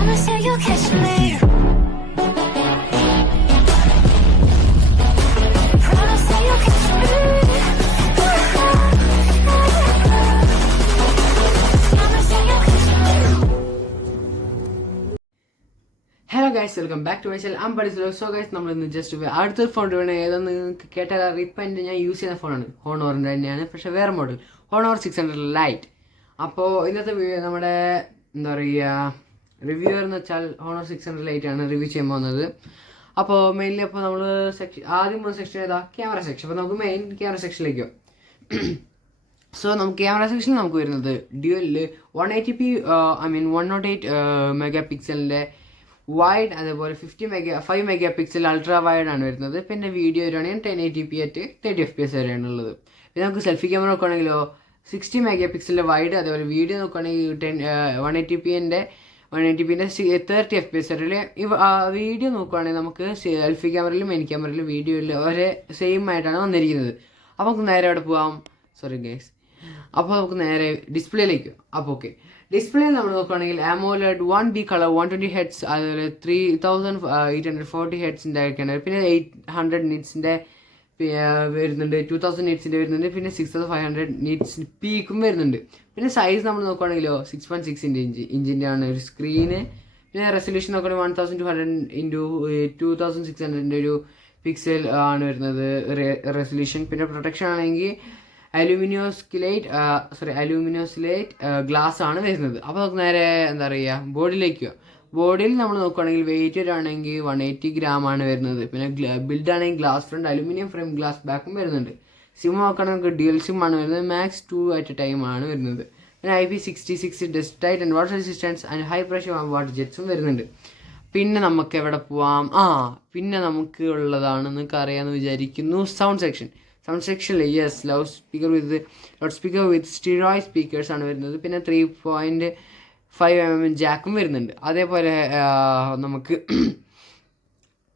Promise that you'll catch me. Promise that you'll catch me. Promise that you'll catch me. Hello guys, welcome back to my channel. ആം പഠിച്ചല്ലോ. So guys, നമ്മളിന്ന് just അടുത്തൊരു phone വേണം. ഏതെന്ന് നിങ്ങൾക്ക് കേട്ടാൽ ഇപ്പം എൻ്റെ ഞാൻ യൂസ് ചെയ്യുന്ന ഫോണാണ്, ഹോണോറിൻ്റെ തന്നെയാണ്, പക്ഷേ വേറെ മോഡൽ, ഹോണോർ 600 ലൈറ്റ്. അപ്പോൾ ഇന്നത്തെ നമ്മുടെ എന്താ പറയുക റിവ്യൂ എന്ന് വെച്ചാൽ ഹോണോർ 600 ലൈറ്റ് ആണ് റിവ്യൂ ചെയ്യാൻ പോകുന്നത്. അപ്പോൾ മെയിൻലി അപ്പോൾ നമ്മൾ ആദ്യം സെക്ഷൻ ഏതാ, ക്യാമറ സെക്ഷൻ. അപ്പോൾ നമുക്ക് മെയിൻ ക്യാമറ സെക്ഷനിലേക്ക് പോകും. സോ നമുക്ക് ക്യാമറ സെക്ഷനിൽ നമുക്ക് വരുന്നത് ഡ്യുവലിൽ 180p 108 മെഗാ പിക്സലിൻ്റെ വൈഡ്, അതേപോലെ 5 മെഗാ പിക്സൽ അൾട്രാ വൈഡ് ആണ് വരുന്നത്. പിന്നെ വീഡിയോ വരുവാണെങ്കിൽ 1080p അറ്റ് 30 FPS വരെയാണ് ഉള്ളത്. പിന്നെ നമുക്ക് സെൽഫി ക്യാമറ നോക്കുകയാണെങ്കിലോ 60 മെഗാ പിക്സലിൻ്റെ വൈഡ്, അതേപോലെ വീഡിയോ നോക്കുകയാണെങ്കിൽ 180pൻ്റെ 30 FPS വരെ. വീഡിയോ നോക്കുകയാണെങ്കിൽ നമുക്ക് സെൽഫി ക്യാമറയിലും മെയിൻ ക്യാമറയിലും വീഡിയോയിലും ഒരേ സെയിം ആയിട്ടാണ് വന്നിരിക്കുന്നത്. അപ്പോൾ നമുക്ക് നേരെ അവിടെ പോകാം. Sorry guys. അപ്പോൾ നമുക്ക് നേരെ ഡിസ്പ്ലേയിലേക്ക്. അപ്പോൾ ഓക്കെ, ഡിസ്പ്ലേയിൽ നമ്മൾ നോക്കുകയാണെങ്കിൽ AMOLED 1B കളർ 120 Hz, അതുപോലെ 3840 ഹെഡ്സിൻ്റെ ഒക്കെയാണ്. പിന്നെ 800 നിറ്റ്സിൻ്റെ വരുന്നുണ്ട്, 2000 നിറ്റ്സിൻ്റെ വരുന്നുണ്ട്, പിന്നെ 6500 നിറ്റ്സ് പീക്കും വരുന്നുണ്ട്. പിന്നെ സൈസ് നമ്മൾ നോക്കുകയാണെങ്കിലോ 6.6 ഇഞ്ചിൻ്റെ ആണ് ഒരു സ്ക്രീന്. പിന്നെ റെസൊല്യൂഷൻ നോക്കുകയാണെങ്കിൽ 1200x2600 ഒരു പിക്സൽ ആണ് വരുന്നത് റെസൊല്യൂഷൻ. പിന്നെ പ്രൊട്ടക്ഷൻ ആണെങ്കിൽ അലൂമിനിയോസിലേറ്റ് ഗ്ലാസ് ആണ് വരുന്നത്. അപ്പോൾ നമുക്ക് നേരെ എന്താ പറയുക ബോഡിയിലേക്ക്. ബോഡിയിൽ നമ്മൾ നോക്കുകയാണെങ്കിൽ വെയിറ്റ് വരുവാണെങ്കിൽ 180 gram ആണ് വരുന്നത്. പിന്നെ ബിൽഡ് ആണെങ്കിൽ glass front, aluminium frame, glass ബാക്കും വരുന്നുണ്ട്. സിം നോക്കുകയാണെങ്കിൽ നമുക്ക് ഡ്യുവൽ സിം ആണ് വരുന്നത്. മാക്സ് 2 അറ്റ് എ ടൈം ആണ് വരുന്നത്. പിന്നെ IP66 dust tight and water resistance and high pressure water ജെറ്റ്സും വരുന്നുണ്ട്. പിന്നെ നമുക്ക് എവിടെ പോവാം? പിന്നെ നമുക്ക് ഉള്ളതാണ്, നിങ്ങൾക്ക് അറിയാമെന്ന് വിചാരിക്കുന്നു, സൗണ്ട് സെക്ഷൻ. സൗണ്ട് സെക്ഷനിൽ ലൗഡ് സ്പീക്കർ വിത്ത് സ്റ്റീരിയോ സ്പീക്കേഴ്സ് ആണ് വരുന്നത്. പിന്നെ 3.5mm ജാക്കും വരുന്നുണ്ട്. അതേപോലെ നമുക്ക്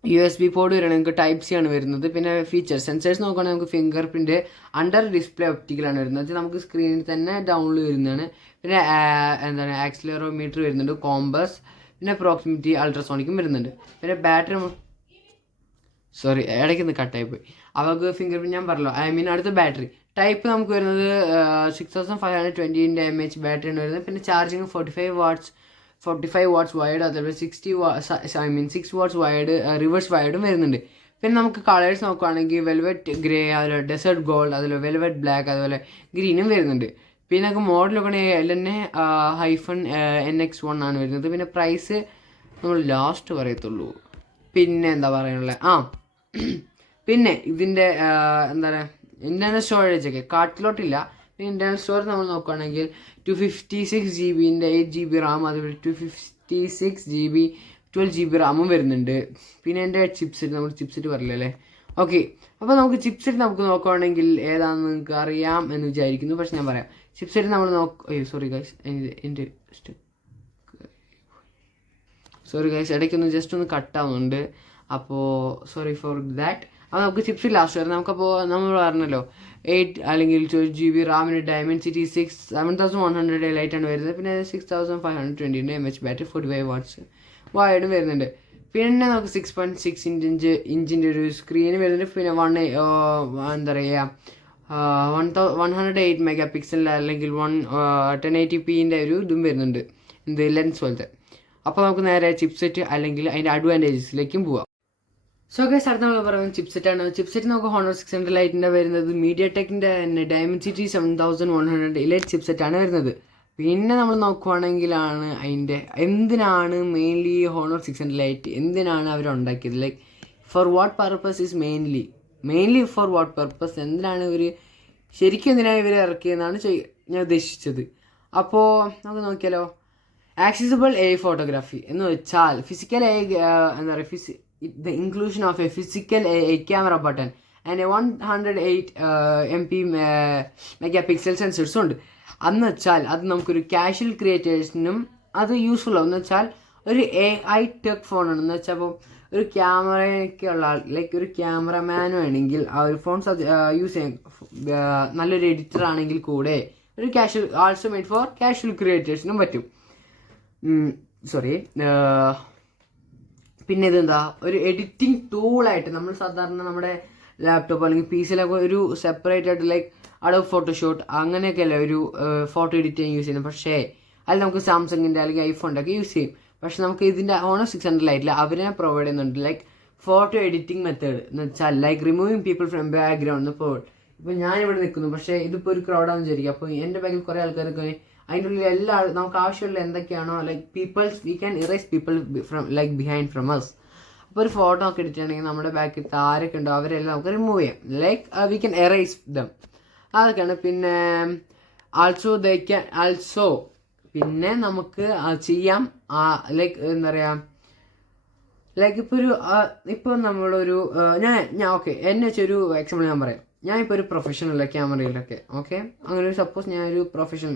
USB പോർട്ട് വരികയാണെങ്കിൽ നമുക്ക് Type-C ആണ് വരുന്നത്. പിന്നെ ഫീച്ചേഴ്സ് സെൻസേഴ്സ് നോക്കുകയാണെങ്കിൽ നമുക്ക് ഫിംഗർ പ്രിൻറ്റ്, അണ്ടർ ഡിസ്പ്ലേ ഒപ്റ്റിക്കലാണ് വരുന്നത്, നമുക്ക് സ്ക്രീനിൽ തന്നെ ഡൗണിൽ വരുന്നതാണ്. പിന്നെ ആക്സിലറോമീറ്റർ വരുന്നുണ്ട്, കോമ്പസ്, പിന്നെ പ്രോക്സിമിറ്റി അൾട്രാസോണിക്കും വരുന്നുണ്ട്. പിന്നെ ബാറ്ററി ഇടയ്ക്കൊന്ന് കട്ടായി പോയി. അവർക്ക് ഫിംഗർ പ്രിൻറ്റ് ഞാൻ പറഞ്ഞല്ലോ. അടുത്ത ബാറ്ററി ടൈപ്പ് നമുക്ക് വരുന്നത് 6520 mAh ബാറ്ററിയാണ് വരുന്നത്. പിന്നെ ചാർജിങ് 45 വാട്ട്സ് വൈഡ്, അതേപോലെ 6 വാട്ട്സ് വൈഡ് റിവേഴ്സ് വൈഡും വരുന്നുണ്ട്. പിന്നെ നമുക്ക് കളേഴ്സ് നോക്കുകയാണെങ്കിൽ വെൽവെറ്റ് ഗ്രേ, അതുപോലെ ഡെസേർട്ട് ഗോൾഡ്, അതുപോലെ വെൽവെറ്റ് ബ്ലാക്ക്, അതുപോലെ ഗ്രീനും വരുന്നുണ്ട്. പിന്നെ നമുക്ക് മോഡൽ നോക്കുകയാണെങ്കിൽ LNA -NX1 ആണ് വരുന്നത്. പിന്നെ പ്രൈസ് നമ്മൾ ലാസ്റ്റ് പറയത്തുള്ളൂ. പിന്നെ എന്താ പറയാനുള്ളത്, പിന്നെ ഇതിൻ്റെ എന്താ പറയുക ഇൻറ്റർണൽ സ്റ്റോറേജ് ഒക്കെ കാർട്ടിലോട്ടില്ല. പിന്നെ ഇൻറ്റർണൽ സ്റ്റോറേജ് നമ്മൾ നോക്കുകയാണെങ്കിൽ 256 GB-ൻ്റെ 8 GB റാം, അതുപോലെ 256 GB 12 GB റാമും വരുന്നുണ്ട്. പിന്നെ എൻ്റെ ചിപ്സെറ്റ് പറയില്ലല്ലേ. ഓക്കെ, അപ്പോൾ നമുക്ക് ചിപ്സെറ്റ് നമുക്ക് നോക്കുകയാണെങ്കിൽ ഏതാണെന്ന് നിങ്ങൾക്ക് അറിയാം എന്ന് വിചാരിക്കുന്നു, പക്ഷെ ഞാൻ പറയാം. ചിപ്സെറ്റ് നമ്മൾ സോറി ഗൈസ് ഇടയ്ക്കൊന്ന് ജസ്റ്റ് ഒന്ന് കട്ടാവുന്നുണ്ട്. അപ്പോൾ സോറി ഫോർ ദാറ്റ്. അപ്പോൾ നമുക്ക് ചിപ്സ് ലാസ്റ്റ് വരാം. നമുക്കപ്പോൾ നമ്മൾ പറഞ്ഞല്ലോ 8 അല്ലെങ്കിൽ 12 GB റാമിന് Dimensity 7100 ലൈറ്റാണ് വരുന്നത്. പിന്നെ 6520 mAh ബാറ്ററി, 45 വാട്ട്സ് വൈഡും വരുന്നുണ്ട്. പിന്നെ നമുക്ക് 6.6 ഇഞ്ചിൻ്റെ ഒരു സ്ക്രീൻ വരുന്നുണ്ട്. പിന്നെ എന്താ പറയുക 108 മെഗാ പിക്സലിൻ്റെ അല്ലെങ്കിൽ 1080pൻ്റെ ഒരു ഇതും വരുന്നുണ്ട്, ലെൻസ് പോലത്തെ. അപ്പോൾ നമുക്ക് നേരെ ചിപ്സെറ്റ് അല്ലെങ്കിൽ അതിൻ്റെ അഡ്വാൻറ്റേജസിലേക്കും പോവാം. സോ ഗൈസ്, അടുത്ത നമ്മൾ പറയുന്നത് ചിപ്സെറ്റാണ്. ചിപ്സെറ്റ് നമുക്ക് ഹോണോർ 600 ലൈറ്റിൻ്റെ വരുന്നത് MediaTekൻ്റെ തന്നെ Dimensity 7100 ഇലൈറ്റ് ചിപ്സെറ്റാണ് വരുന്നത്. പിന്നെ നമ്മൾ നോക്കുവാണെങ്കിലാണ് അതിൻ്റെ എന്തിനാണ് മെയിൻലി ഹോണോർ 600 ലൈറ്റ് എന്തിനാണ് അവരുണ്ടാക്കിയത്, like for what purpose is mainly for what purpose, എന്തിനാണ് ഇവർ ശരിക്കും എന്തിനാണ് ഇവർ ഇറക്കിയെന്നാണ് ഞാൻ ഉദ്ദേശിച്ചത്. അപ്പോൾ നമുക്ക് നോക്കിയാലോ. ആക്സസിബിൾ AI ഫോട്ടോഗ്രാഫി എന്ന് വെച്ചാൽ ഫിസിക്കൽ AI എന്താ പറയുക the inclusion of a physical AI camera button and a 108 MP megapixel sensors ഉണ്ട്. അതെന്ന് വെച്ചാൽ അത് നമുക്കൊരു കാഷ്വൽ ക്രിയേറ്റേഴ്സിനും അത് യൂസ്ഫുൾ ആവും. എന്ന് വെച്ചാൽ ഒരു AI ടെക് ഫോണാണ്. എന്ന് വെച്ചാൽ അപ്പോൾ ഒരു ക്യാമറയൊക്കെ ഉള്ള ലൈക്ക് ഒരു ക്യാമറമാൻ വേണമെങ്കിൽ ആ ഒരു ഫോൺ യൂസ് ചെയ്യാൻ നല്ലൊരു എഡിറ്റർ ആണെങ്കിൽ കൂടെ ഒരു casual also made for casual ക്രിയേറ്റേഴ്സിനും പറ്റും. സോറി പിന്നെ ഇതെന്താ ഒരു എഡിറ്റിംഗ് ടൂളായിട്ട് നമ്മൾ സാധാരണ നമ്മുടെ ലാപ്ടോപ്പ് അല്ലെങ്കിൽ പി സിയിലൊക്കെ ഒരു സെപ്പറേറ്റ് ആയിട്ട് ലൈക്ക് അഡോബ് ഫോട്ടോഷൂട്ട് അങ്ങനെയൊക്കെ അല്ലേ ഒരു ഫോട്ടോ എഡിറ്റ് ചെയ്യാൻ യൂസ് ചെയ്യുന്നത്. പക്ഷേ അതിൽ നമുക്ക് സാംസങ്ങിൻ്റെ അല്ലെങ്കിൽ ഐഫോണിൻ്റെ ഒക്കെ യൂസ് ചെയ്യും. പക്ഷെ നമുക്ക് ഇതിൻ്റെ Honor 600 ലൈറ്റിൽ അവരെ പ്രൊവൈഡ് ചെയ്യുന്നുണ്ട് ലൈക്ക് ഫോട്ടോ എഡിറ്റിംഗ് മെത്തേഡ് എന്ന് വെച്ചാൽ like removing people from background. ഇപ്പോൾ ഞാനിവിടെ നിൽക്കുന്നു, പക്ഷേ ഇതിപ്പോൾ ഒരു ക്രൗഡാണെന്ന് വിചാരിക്കുക. അപ്പോൾ എൻ്റെ ബാക്കിൽ കുറേ ആൾക്കാരൊക്കെ അതിൻ്റെ ഉള്ളിൽ എല്ലാ നമുക്ക് ആവശ്യമുള്ള എന്തൊക്കെയാണോ like peoples we can erase people from like behind from us. അപ്പോൾ ഒരു ഫോട്ടോ ഒക്കെ എഡിറ്റ് ചെയ്യണമെങ്കിൽ നമ്മുടെ ബാക്കിൽ ആരൊക്കെ ഉണ്ടോ അവരെല്ലാം നമുക്ക് റിമൂവ് ചെയ്യാം. Like we can errors dum. അതൊക്കെയാണ്. പിന്നെ ആൾസോ പിന്നെ നമുക്ക് ചെയ്യാം ലൈക്ക് എന്താ പറയുക ലൈക്ക് ഇപ്പോൾ നമ്മളൊരു ഞാൻ ഓക്കെ എന്നെ വെച്ചൊരു എക്സാമ്പിൾ ഞാൻ പറയാം. ഞാനിപ്പോൾ ഒരു പ്രൊഫഷണൽ ക്യാമറയിലൊക്കെ ഓക്കെ അങ്ങനെ ഒരു സപ്പോസ്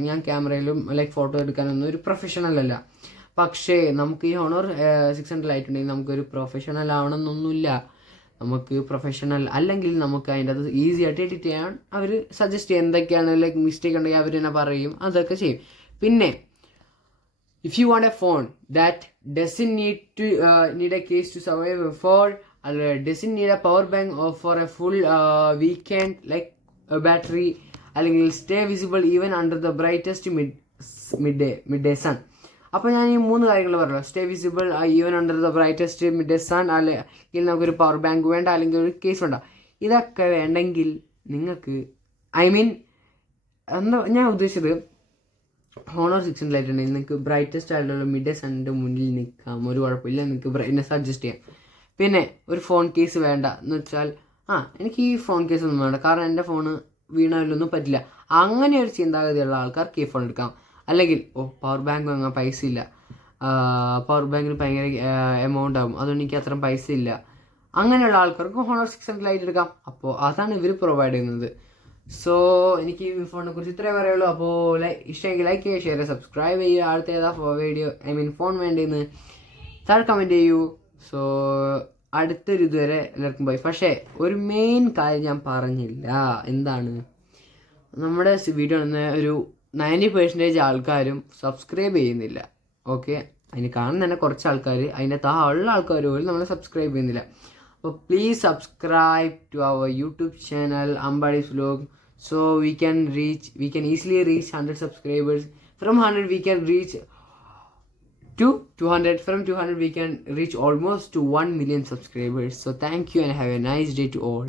ഞാൻ ക്യാമറയിലും ലൈക്ക് ഫോട്ടോ എടുക്കാനൊന്നും ഒരു പ്രൊഫഷണൽ അല്ല. പക്ഷേ നമുക്ക് ഈ Honor 600 ലൈറ്റ് ഉണ്ടെങ്കിൽ നമുക്കൊരു പ്രൊഫഷണൽ ആവണമെന്നൊന്നുമില്ല. നമുക്ക് പ്രൊഫഷണൽ അല്ലെങ്കിൽ നമുക്ക് അതിൻ്റെ അത് ഈസി ആയിട്ട് എഡിറ്റ് ചെയ്യാൻ അവർ സജസ്റ്റ് ചെയ്യും. എന്തൊക്കെയാണ് ലൈക്ക് മിസ്റ്റേക്ക് ഉണ്ടെങ്കിൽ അവർ തന്നെ പറയും, അതൊക്കെ ചെയ്യും. പിന്നെ if you want a phone that doesn't need a case to survive a fall, or doesn't need a power bank or for a full weekend like a battery, അല്ലെങ്കിൽ stay visible even under the brightest midday sun. അപ്പോൾ ഞാൻ ഈ 3 കാര്യങ്ങൾ പറഞ്ഞു. Stay visible even under the brightest mid day sun, അല്ലെങ്കിൽ നമുക്കൊരു power bank വേണ്ട, അല്ലെങ്കിൽ ഒരു കേസ് വേണ്ട. ഇതൊക്കെ വേണ്ടെങ്കിൽ നിങ്ങൾക്ക് എന്താ ഞാൻ ഉദ്ദേശിച്ചത് Honor 600 ലൈറ്റ് ഉണ്ടെങ്കിൽ നിങ്ങൾക്ക് ബ്രൈറ്റസ്റ്റ് ആയിട്ടുള്ള മിഡ് ഡേ സണ്ണിൻ്റെ മുന്നിൽ നിൽക്കാം, ഒരു കുഴപ്പമില്ല. നിങ്ങൾക്ക് ബ്രൈറ്റ്നെസ് അഡ്ജസ്റ്റ് ചെയ്യാം. പിന്നെ ഒരു ഫോൺ കേസ് വേണ്ട എന്ന് വെച്ചാൽ എനിക്ക് ഈ ഫോൺ കേസ് ഒന്നും വേണ്ട, കാരണം എൻ്റെ ഫോണ് വീണാലൊന്നും പറ്റില്ല. അങ്ങനെ ഒരു ചിന്താഗതിയുള്ള ആൾക്കാർക്ക് ഈ ഫോൺ എടുക്കാം. അല്ലെങ്കിൽ പവർ ബാങ്ക് വാങ്ങാൻ പൈസ ഇല്ല, പവർ ബാങ്കിന് ഭയങ്കര എമൗണ്ട് ആകും, അതുകൊണ്ട് എനിക്ക് അത്രയും പൈസ ഇല്ല, അങ്ങനെയുള്ള ആൾക്കാർക്ക് Honor 600 ലൈറ്റ് എടുക്കാം. അപ്പോൾ അതാണ് ഇവർ പ്രൊവൈഡ് ചെയ്യുന്നത്. സോ എനിക്ക് ഈ ഫോണിനെ കുറിച്ച് ഇത്രേ പറയുള്ളൂ. അപ്പോൾ ഇഷ്ടമെങ്കിൽ ലൈക്ക് ചെയ്യുക, ഷെയർ ചെയ്യുക, സബ്സ്ക്രൈബ് ചെയ്യുക. അടുത്ത ഏതാ വീഡിയോ ഫോൺ വേണ്ടിയെന്ന് താഴെ കമൻറ്റ് ചെയ്യൂ. സോ അടുത്തൊരു ഇതുവരെ എല്ലാവർക്കും പോയി. പക്ഷേ ഒരു മെയിൻ കാര്യം ഞാൻ പറഞ്ഞില്ല. എന്താണ്, നമ്മുടെ വീഡിയോ ഒരു 90% ആൾക്കാരും സബ്സ്ക്രൈബ് ചെയ്യുന്നില്ല. ഓക്കെ, അതിന് കാണുന്ന തന്നെ കുറച്ച് ആൾക്കാർ, അതിൻ്റെ താഴെയുള്ള ആൾക്കാർ പോലും നമ്മളെ സബ്സ്ക്രൈബ് ചെയ്യുന്നില്ല. അപ്പോൾ please subscribe to our YouTube channel Ambadi's vlog. So we can easily reach 100 subscribers. From 100 we can reach to 200. From 200 we can reach almost to 1 million subscribers. So thank you and have a nice day to all.